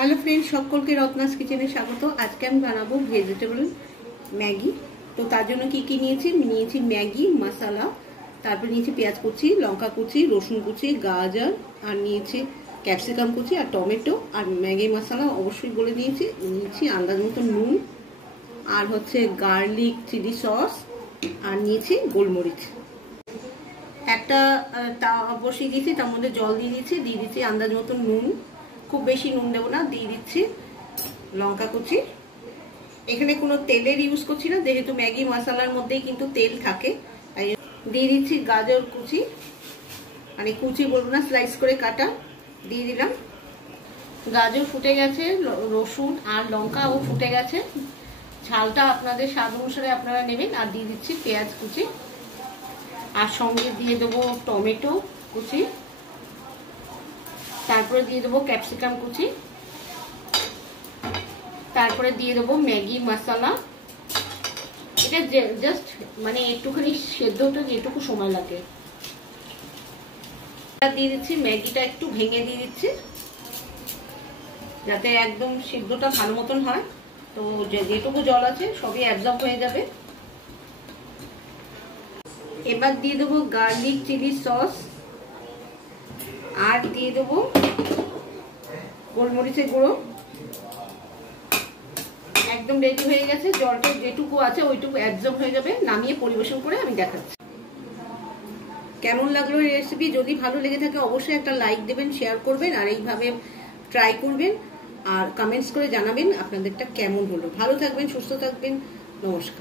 Hello friends, সকলকে রত্নাস কিচেনে স্বাগত। আজকে আমি বানাবো ভেজিটেবল ম্যাগি। তো তার জন্য কি কি নিয়েছি ম্যাগি মশলা, তারপর নিয়েছি পেঁয়াজ কুচি, লঙ্কা কুচি, রসুন কুচি, গাজর, আর নিয়েছি ক্যাপসিকাম কুচি আর টমেটো। আর ম্যাগি মশলা অবশ্যই বলে নিয়েছি আন্দাজ মতো নুন, আর হচ্ছে গার্লিক চিলি সস, আর নিয়েছি গোলমরিচ। একটা তাওয়া বসিয়ে দিয়েছি, তার মধ্যে জল দিয়ে দিচ্ছি আন্দাজ মতো নুন, খুব বেশি নুন দেবো না। দিয়ে দিচ্ছি লঙ্কা কুচি। এখানে কোনো তেলের ইউজ করছি না, যেহেতু ম্যাগি মশলার মধ্যেই কিন্তু তেল থাকে। তাই দিয়ে দিচ্ছি গাজর কুচি, মানে কুচি বলবো না, স্লাইস করে কাটা দিয়ে দিলাম। গাজর ফুটে গেছে, রসুন আর লঙ্কাও ফুটে গেছে। ঝালটা আপনাদের স্বাদ অনুসারে আপনারা নেবেন। আর দিয়ে দিচ্ছি পেঁয়াজ কুচি, আর সঙ্গে দিয়ে দেবো টমেটো কুচি, তারপরে দিয়ে দেবো ক্যাপসিকাম কুচি, তারপরে দিয়ে দেবো ম্যাগি মশলা। এটা জাস্ট মানে একটুখানি সেদ্ধ হতে যেটুকু সময় লাগে। দিয়ে দিচ্ছি ম্যাগিটা একটু ভেঙে দিয়ে দিচ্ছি, যাতে একদম সেদ্ধটা ভালো মতন হয়। তো যেটুকু জল আছে সবই অ্যাবজর্ব হয়ে যাবে। এবার দিয়ে দেবো গার্লিক চিলি সস, আর দিয়ে দেবো গোলমরিচের গুঁড়ো। একদম রেডি হয়ে গেছে। জলটা যেটুকু আছে ওইটুকু অ্যাবজর্ব হয়ে যাবে। নামিয়ে পরিবেশন করে আমি দেখাচ্ছি। কেমন লাগলো এই রেসিপি? যদি ভালো লেগে থাকে অবশ্যই একটা লাইক দেবেন, শেয়ার করবেন, আর এইভাবে ট্রাই করবেন, আর কমেন্টস করে জানাবেন আপনাদেরটা কেমন হলো। ভালো থাকবেন, সুস্থ থাকবেন। নমস্কার।